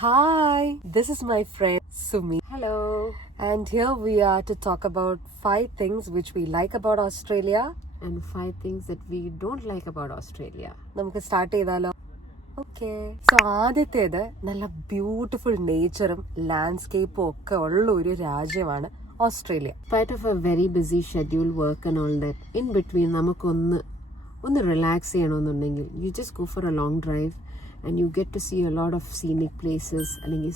Hi, this is my friend Sumi. Hello. And here we are to talk about 5 things which we like about Australia. And 5 things that we don't like about Australia. നമുക്ക് start ചെയ്താലോ? Okay. So ആദ്യത്തേത് നല്ല beautiful നേച്ചറും ലാൻഡ്സ്കേപ്പും ഒക്കെ ഉള്ള ഒരു രാജ്യമാണ് Australia. Part of a very busy schedule, work and all that, in between നമുക്കൊന്ന് relax ചെയ്യണമെന്നുണ്ടെങ്കിൽ you just go for a long drive and you get to see a lot of scenic places. അല്ലെങ്കിൽ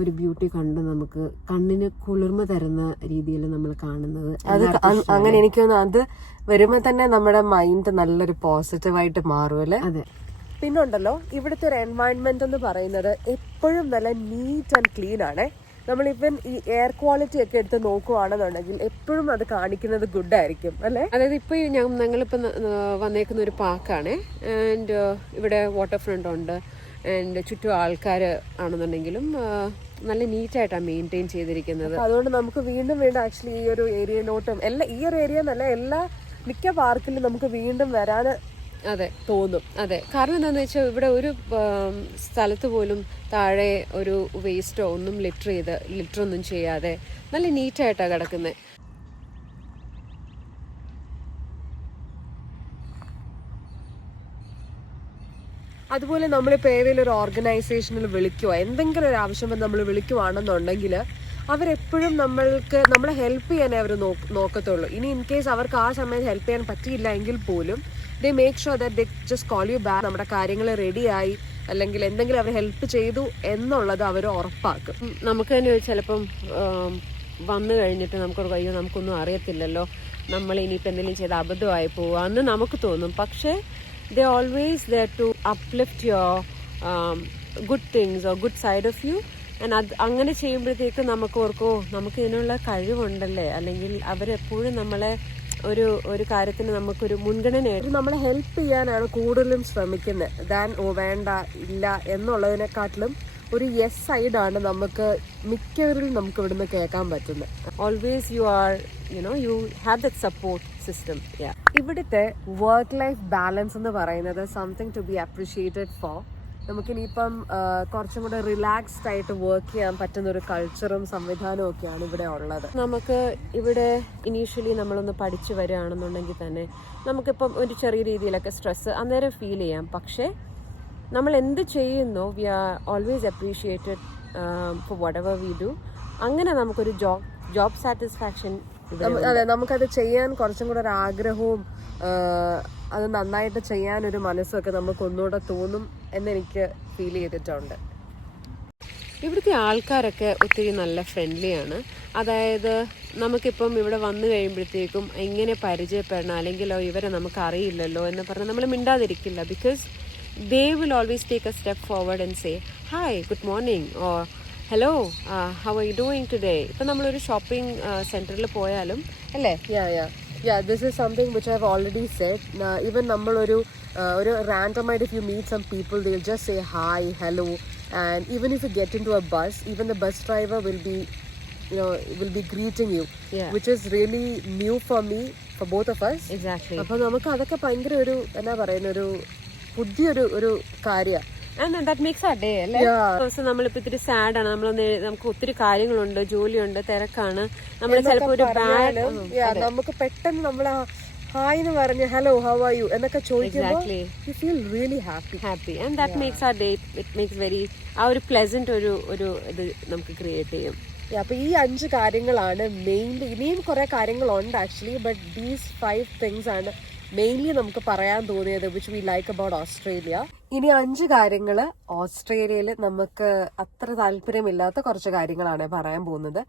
ഒരു beauty കണ്ട് നമുക്ക് കണ്ണിന് കുളിർമ തരുന്ന രീതിയിൽ നമ്മൾ കാണുന്നത്. അത് അങ്ങനെ എനിക്ക് തോന്നുന്നു അത് വരുമ്പോ തന്നെ നമ്മുടെ മൈൻഡ് നല്ലൊരു പോസിറ്റീവായിട്ട് മാറും അല്ലേ? അതെ. പിന്നുണ്ടല്ലോ ഇവിടുത്തെ ഒരു എൻവയൺമെന്റ് എന്ന് പറയുന്നത് എപ്പോഴും നല്ല നീറ്റ് ആൻഡ് ക്ലീൻ ആണ്. നമ്മളിപ്പം ഈ എയർ ക്വാളിറ്റി ഒക്കെ എടുത്ത് നോക്കുവാണെന്നുണ്ടെങ്കിൽ എപ്പോഴും അത് കാണിക്കുന്നത് ഗുഡ് ആയിരിക്കും അല്ലേ? അതായത് ഇപ്പോൾ ഞങ്ങളിപ്പോൾ വന്നേക്കുന്ന ഒരു പാർക്കാണ്. ആൻഡ് ഇവിടെ വാട്ടർ ഫ്രണ്ട് ഉണ്ട്. ആൻഡ് ചുറ്റും ആൾക്കാർ ആണെന്നുണ്ടെങ്കിലും നല്ല നീറ്റായിട്ടാണ് മെയിൻറ്റെയിൻ ചെയ്തിരിക്കുന്നത്. അതുകൊണ്ട് നമുക്ക് വീണ്ടും ആക്ച്വലി ഈ ഒരു ഏരിയയിലോട്ടും ഈ ഒരു ഏരിയ എന്നല്ല മിക്ക പാർക്കിലും നമുക്ക് വീണ്ടും വരാൻ അതെ തോന്നും. അതെ, കാരണം എന്താണെന്ന് വെച്ചാൽ ഇവിടെ ഒരു സ്ഥലത്ത് പോലും താഴെ ഒരു വേസ്റ്റോ ഒന്നും ലിറ്ററൊന്നും ചെയ്യാതെ നല്ല നീറ്റായിട്ടാണ് കിടക്കുന്നത്. അതുപോലെ നമ്മളിപ്പോൾ ഏതെങ്കിലും ഒരു ഓർഗനൈസേഷനിൽ വിളിക്കുവോ, എന്തെങ്കിലും ഒരു ആവശ്യം നമ്മൾ വിളിക്കുവാണെന്നുണ്ടെങ്കിൽ അവരെപ്പോഴും നമ്മളെ ഹെൽപ്പ് ചെയ്യാനേ അവർ നോക്കത്തുള്ളൂ. ഇനി ഇൻ കേസ് അവർക്ക് ആ സമയത്ത് ഹെൽപ്പ് ചെയ്യാൻ പറ്റിയില്ല എങ്കിൽ പോലും they make sure that they just call you back. നമ്മുടെ കാര്യങ്ങൾ റെഡിയായി അല്ലെങ്കിൽ എന്തെങ്കിലും അവർ ഹെൽപ്പ് ചെയ്തു എന്നുള്ളത് അവർ ഉറപ്പാക്കും. നമുക്ക് തന്നെ ചിലപ്പം വന്നു കഴിഞ്ഞിട്ട് നമുക്കൊന്നും അറിയത്തില്ലല്ലോ, നമ്മൾ ഇനിയിപ്പോൾ എന്തെങ്കിലും ചെയ്ത് അബദ്ധമായി പോവുക എന്ന് നമുക്ക് തോന്നും. പക്ഷേ they always there to uplift your good things or good side of you. and അങ്ങനെ ചെയ്യുമ്പോഴത്തേക്ക് നമുക്ക് നമുക്ക് ഇതിനുള്ള കഴിവുണ്ടല്ലേ, അല്ലെങ്കിൽ അവരെപ്പോഴും നമ്മളെ ഒരു കാര്യത്തിന് നമുക്കൊരു മുൻഗണനയായിട്ട് നമ്മളെ ഹെൽപ്പ് ചെയ്യാനാണ് കൂടുതലും ശ്രമിക്കുന്നത് ദാൻ വേണ്ട ഇല്ല എന്നുള്ളതിനെക്കാട്ടിലും ഒരു യെസ് സൈഡാണ് നമുക്ക് മിക്കവരിലും നമുക്ക് ഇവിടുന്ന് കേൾക്കാൻ പറ്റുന്നത്. Always you have that support system. ഇവിടുത്തെ വർക്ക് ലൈഫ് ബാലൻസ് എന്ന് പറയുന്നത് something to be appreciated for. നമുക്കിനിയിപ്പം കുറച്ചും കൂടെ റിലാക്സ്ഡ് ആയിട്ട് വർക്ക് ചെയ്യാൻ പറ്റുന്ന ഒരു കൾച്ചറും സംവിധാനവും ഒക്കെയാണ് ഇവിടെ ഉള്ളത്. നമുക്ക് ഇവിടെ ഇനീഷ്യലി നമ്മളൊന്ന് പഠിച്ചു വരികയാണെന്നുണ്ടെങ്കിൽ തന്നെ നമുക്കിപ്പം ഒരു ചെറിയ രീതിയിലൊക്കെ സ്ട്രെസ് അന്നേരം ഫീൽ ചെയ്യാം. പക്ഷേ നമ്മൾ എന്ത് ചെയ്യുന്നോ we are always appreciated for whatever we do. അങ്ങനെ നമുക്കൊരു ജോബ് സാറ്റിസ്ഫാക്ഷൻ. അതെ, നമുക്കത് ചെയ്യാൻ കുറച്ചും കൂടെ ഒരു ആഗ്രഹവും അത് നന്നായിട്ട് ചെയ്യാനൊരു മനസ്സൊക്കെ നമുക്ക് ഒന്നുകൂടെ തോന്നും എന്നെനിക്ക് ഫീൽ ചെയ്തിട്ടുണ്ട്. ഇവിടുത്തെ ആൾക്കാരൊക്കെ ഒത്തിരി നല്ല ഫ്രണ്ട്ലിയാണ്. അതായത് നമുക്കിപ്പം ഇവിടെ വന്നു കഴിയുമ്പോഴത്തേക്കും എങ്ങനെ പരിചയപ്പെടണം, അല്ലെങ്കിൽ ഇവരെ നമുക്ക് അറിയില്ലല്ലോ എന്ന് പറഞ്ഞാൽ നമ്മൾ മിണ്ടാതിരിക്കില്ല. Because they will always take a step forward and say hi, good morning, or hello, how are you doing today. ഇപ്പം നമ്മളൊരു ഷോപ്പിംഗ് സെൻറ്ററിൽ പോയാലും അല്ലേ, this is something which I've already said. Even നമ്മളൊരു randomite, if you meet some people, they'll just say hi, hello. And even if you get into a bus, even the bus driver will be greeting you, which is really new for me, for both of us. Exactly. അപ്പോൾ നമുക്ക് അതൊക്കെ ഭയങ്കര ഒരു എന്നാ പറയുന്ന ഒരു പുതിയൊരു കാര്യമാണ്. And that makes our day, അല്ലേ? ദിവസം നമ്മളിപ്പോൾ ഇത്തിരി സാഡാണ്, നമുക്ക് ഒത്തിരി കാര്യങ്ങളുണ്ട്, ജോലിയുണ്ട്, തിരക്കാണ്, നമ്മൾ ചിലപ്പോൾ ഒരു നമുക്ക് പെട്ടെന്ന് നമ്മൾ ഹായ് എന്ന് പറഞ്ഞ് ഹലോ ഹൗ ആർ യു എന്നൊക്കെ ചോദിക്കുമ്പോൾ you feel really happy. And that makes our day, it makes very ഒരു പ്ലസന്റ് ഒരു ഇത് നമുക്ക് ക്രിയേറ്റ് ചെയ്യും. അപ്പൊ ഈ 5 കാര്യങ്ങളാണ് മെയിൻലി. ഇനിയും കുറെ കാര്യങ്ങളുണ്ട് ആക്ച്വലി, ബട്ട് ദീസ് 5 things ആണ് മെയിൻലി നമുക്ക് പറയാൻ തോന്നിയത് which we like about Australia. ഇനി 5 കാര്യങ്ങള് ഓസ്ട്രേലിയയിൽ നമുക്ക് അത്ര താല്പര്യമില്ലാത്ത കുറച്ച് കാര്യങ്ങളാണ് പറയാൻ പോകുന്നത്.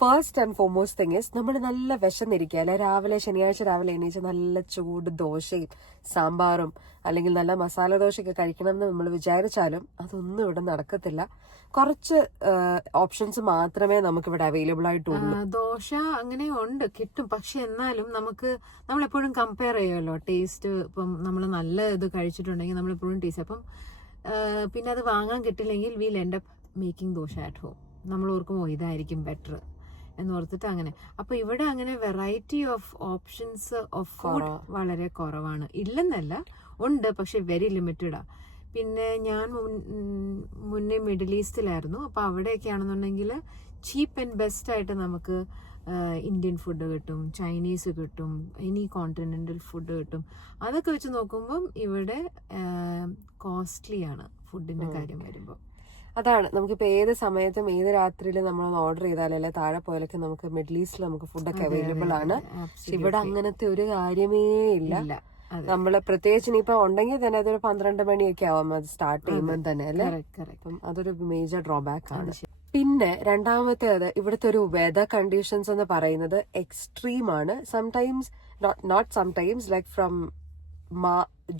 First and foremost thing is നമ്മൾ നല്ല വിശന്നിരിക്കുക അല്ലെ, ശനിയാഴ്ച രാവിലെ എണീച്ച് നല്ല ചൂട് ദോശയും സാമ്പാറും അല്ലെങ്കിൽ നല്ല മസാല ദോശയൊക്കെ കഴിക്കണം എന്ന് നമ്മൾ വിചാരിച്ചാലും അതൊന്നും ഇവിടെ നടക്കത്തില്ല. കുറച്ച് ഓപ്ഷൻസ് മാത്രമേ നമുക്ക് ഇവിടെ അവൈലബിൾ ആയിട്ടുള്ളൂ. ദോശ അങ്ങനെ ഉണ്ട്, കിട്ടും. പക്ഷെ എന്നാലും നമ്മളെപ്പോഴും കമ്പയർ ചെയ്യുമല്ലോ ടേസ്റ്റ്. ഇപ്പം നമ്മൾ നല്ല ഇത് കഴിച്ചിട്ടുണ്ടെങ്കിൽ നമ്മളെപ്പോഴും ടേസ്റ്റ്, അപ്പം പിന്നെ അത് വാങ്ങാൻ കിട്ടില്ലെങ്കിൽ we'll end up making dosa at home. നമ്മൾ ഓർക്കും ഇതായിരിക്കും ബെറ്റർ എന്നോർത്തിട്ട് അങ്ങനെ. അപ്പൊ ഇവിടെ അങ്ങനെ variety of options of food വളരെ കുറവാണ്. ഇല്ലെന്നല്ല, ഉണ്ട്, പക്ഷെ വെരി ലിമിറ്റഡാ. പിന്നെ ഞാൻ മുന്നേ മിഡിൽ ഈസ്റ്റിലായിരുന്നു. അപ്പോൾ അവിടെയൊക്കെ ആണെന്നുണ്ടെങ്കിൽ ചീപ്പ് ആൻഡ് ബെസ്റ്റ് ആയിട്ട് നമുക്ക് ഇന്ത്യൻ ഫുഡ് കിട്ടും, ചൈനീസ് കിട്ടും, ഇനി കോണ്ടിനെന്റൽ ഫുഡ് കിട്ടും. അതൊക്കെ വെച്ച് നോക്കുമ്പം ഇവിടെ കോസ്റ്റ്ലി ആണ് ഫുഡിന്റെ കാര്യം വരുമ്പോൾ. അതാണ്, നമുക്കിപ്പോ ഏത് സമയത്തും ഏത് രാത്രിയിലും നമ്മളൊന്ന് ഓർഡർ ചെയ്താലല്ലേ താഴെ പോയാലൊക്കെ നമുക്ക് മിഡിൽ ഈസ്റ്റിൽ നമുക്ക് ഫുഡൊക്കെ അവൈലബിൾ ആണ്. പക്ഷെ ഇവിടെ അങ്ങനത്തെ ഒരു കാര്യമേ ഇല്ല. നമ്മള് പ്രത്യേകിച്ച് ഇനിയിപ്പോ ഉണ്ടെങ്കിൽ തന്നെ അതൊരു 12 മണിയൊക്കെ ആവും അത് സ്റ്റാർട്ട് ചെയ്യുമ്പോൾ തന്നെ അല്ലേ. അപ്പം അതൊരു മേജർ ഡ്രോബാക്ക് ആണ്. പിന്നെ രണ്ടാമത്തേത് ഇവിടുത്തെ ഒരു വെതർ കണ്ടീഷൻസ് എന്ന് പറയുന്നത് എക്സ്ട്രീം ആണ്. Sometimes not sometimes like from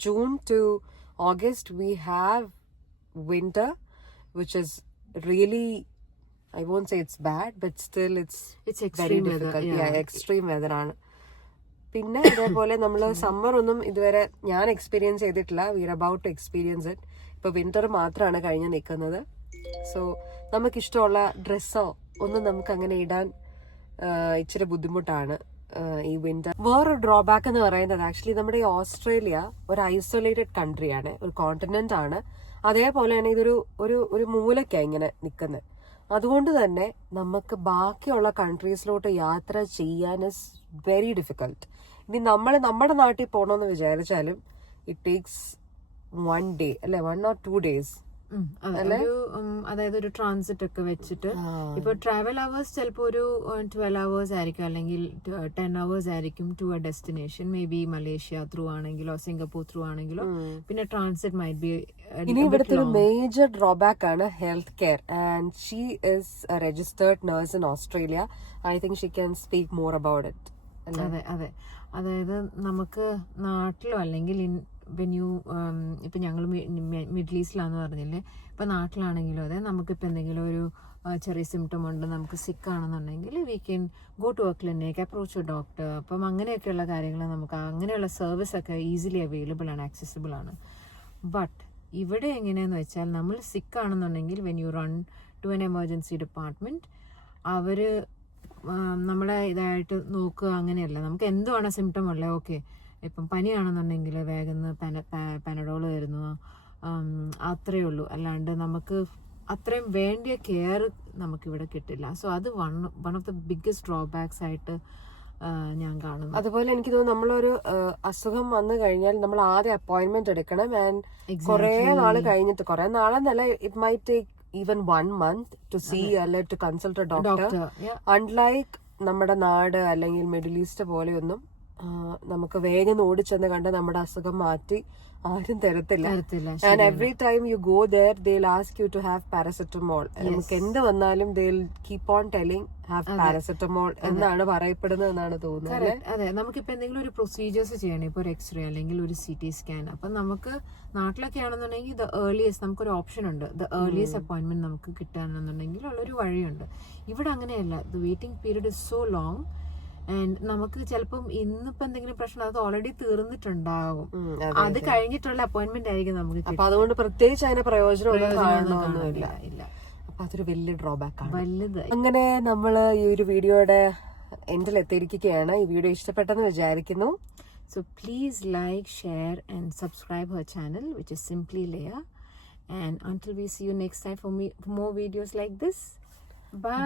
June to August we have winter which is really, I won't say it's bad, but still it's very difficult. Yeah, extreme weather ആണ്. പിന്നെ അതേപോലെ നമ്മൾ സമ്മർ ഒന്നും ഇതുവരെ ഞാൻ എക്സ്പീരിയൻസ് ചെയ്തിട്ടില്ല. We are about to experience it. ഇപ്പൊ winter മാത്രമാണ് കഴിഞ്ഞ് നിൽക്കുന്നത്. സോ നമുക്കിഷ്ടമുള്ള ഡ്രസ്സോ ഒന്നും നമുക്ക് അങ്ങനെ ഇടാൻ ഇച്ചിരി ബുദ്ധിമുട്ടാണ് ഈ വിന്റർ. വേറൊരു ഡ്രോബാക്ക് എന്ന് പറയുന്നത് ആക്ച്വലി നമ്മുടെ ഈ ഓസ്ട്രേലിയ ഒരു ഐസൊലേറ്റഡ് കൺട്രിയാണ്, ഒരു കോണ്ടിനെന്റ് ആണ്. അതേപോലെ തന്നെ ഇതൊരു ഒരു മൂലക്കാണ് ഇങ്ങനെ നിൽക്കുന്നത്. അതുകൊണ്ട് തന്നെ നമുക്ക് ബാക്കിയുള്ള കൺട്രീസിലോട്ട് യാത്ര ചെയ്യാൻ ഇസ് വെരി ഡിഫിക്കൾട്ട്. ഇനി നമ്മുടെ നാട്ടിൽ പോകണമെന്ന് വിചാരിച്ചാലും ഇറ്റ് ടേക്സ് 1 day അല്ലെ 1 or 2 days. അതായത് ഒരു ട്രാൻസിറ്റ് ഒക്കെ വെച്ചിട്ട് ഇപ്പൊ ട്രാവൽ അവേഴ്സ് ചിലപ്പോ ഒരു 12 hours ആയിരിക്കും, അല്ലെങ്കിൽ 10 hours ആയിരിക്കും to a destination. May be Malaysia through ആണെങ്കിലോ സിംഗപ്പൂർ ത്രൂ ആണെങ്കിലോ. പിന്നെ ട്രാൻസിറ്റ് മൈറ്റ് ബി. ഇനി ഇവിടുത്തെ ഒരു മേജർ ഡ്രോബാക്ക് ആണ് health care. And she is a registered nurse in Australia. I think she can speak more about it. അതെ. അതായത് നമുക്ക് നാട്ടിലോ അല്ലെങ്കിൽ ഇപ്പൊ ഞങ്ങൾ മിഡിൽ ഈസ്റ്റിലാന്ന് പറഞ്ഞില്ലേ, ഇപ്പൊ നാട്ടിലാണെങ്കിലും അതെ, നമുക്കിപ്പോ എന്തെങ്കിലും ഒരു ചെറിയ സിംറ്റം ഉണ്ട്, നമുക്ക് സിക്ക് ആണെന്നുണ്ടെങ്കിൽ we can go to a clinic, approach a doctor. അപ്പം അങ്ങനെയൊക്കെയുള്ള കാര്യങ്ങൾ നമുക്ക് അങ്ങനെയുള്ള സർവീസ് ഒക്കെ ഈസിലി അവൈലബിൾ ആണ്, ആക്സസിബിൾ ആണ്. ബട്ട് ഇവിടെ എങ്ങനെയാന്ന് വെച്ചാൽ നമ്മൾ സിക്ക് ആണെന്നുണ്ടെങ്കിൽ when you run to an emergency department, അവര് നമ്മളെ ഇതായിട്ട് നോക്കുക. അങ്ങനെയല്ല, നമുക്ക് എന്തുവാണ് സിംറ്റം ഉള്ളത്, ഓക്കെ ഇപ്പം പനിയാണെന്നുണ്ടെങ്കിൽ വേഗം പാനഡോൾ തരുന്നു, അത്രയേ ഉള്ളൂ. അല്ലാണ്ട് നമുക്ക് അത്രയും വേണ്ടിയ കെയർ നമുക്കിവിടെ കിട്ടില്ല. സോ അത് one of the biggest drawbacks ആയിട്ട് ഞാൻ കാണുന്നു. അതുപോലെ എനിക്ക് തോന്നുന്നു നമ്മളൊരു അസുഖം വന്നു കഴിഞ്ഞാൽ നമ്മൾ ആദ്യം അപ്പോയിന്റ്മെന്റ് എടുക്കണം. ആൻഡ് കുറെ നാള് കഴിഞ്ഞിട്ട്, കുറെ നാളെന്നല്ല, it might take even 1 month to see or to consult a doctor. Unlike നമ്മുടെ നാട് അല്ലെങ്കിൽ മിഡിൽ ഈസ്റ്റ് പോലെയൊന്നും നമുക്ക് വേഗം ഓടിച്ചെന്ന് കണ്ട് നമ്മുടെ അസുഖം മാറ്റി ആരും തരത്തില്ല. And every time you go there they'll ask you to have paracetamol. നമുക്ക് എന്ത് വന്നാലും they'll keep on telling have paracetamol എന്നാണ് പറയപ്പെടുന്നത് എന്നാണ് തോന്നുന്നത്. അതെ, നമുക്കിപ്പോ എന്തെങ്കിലും ഒരു പ്രൊസീജിയേഴ്സ് ചെയ്യണം, ഇപ്പൊ ഒരു എക്സ്റേ അല്ലെങ്കിൽ ഒരു CT സ്കാൻ. അപ്പൊ നമുക്ക് നാട്ടിലൊക്കെ ആണെന്നുണ്ടെങ്കിൽ ദ ഏർലിയസ്റ്റ് നമുക്കൊരു ഓപ്ഷൻ ഉണ്ട്, ദ ഏർലിയസ്റ്റ് അപ്പോയിന്റ്മെന്റ് നമുക്ക് കിട്ടാണെന്നുണ്ടെങ്കിൽ ഉള്ളൊരു വഴിയുണ്ട്. ഇവിടെ അങ്ങനെയല്ല, the waiting period is so long. And നമുക്ക് ചിലപ്പം ഇന്നിപ്പോ എന്തെങ്കിലും പ്രശ്നം അത് ഓൾറെഡി തീർന്നിട്ടുണ്ടാകും, അത് കഴിഞ്ഞിട്ടുള്ള അപ്പോയിന്റ്മെന്റ് ആയിരിക്കും നമുക്ക്. അപ്പൊ അതുകൊണ്ട് പ്രത്യേകിച്ച് അതിന് പ്രയോജനമൊന്നുമില്ല. അപ്പൊ അതൊരു വലിയ ഡ്രോബാക്ക് ആണ്, വലുത്. അങ്ങനെ നമ്മള് ഈ ഒരു വീഡിയോയുടെ എൻഡിൽ എത്തിയിരിക്കുകയാണ്. ഈ വീഡിയോ ഇഷ്ടപ്പെട്ടെന്ന് വിചാരിക്കുന്നു. So please like, share and subscribe her channel, which is Simply Leah. And until we see you next time for more videos like this, bye.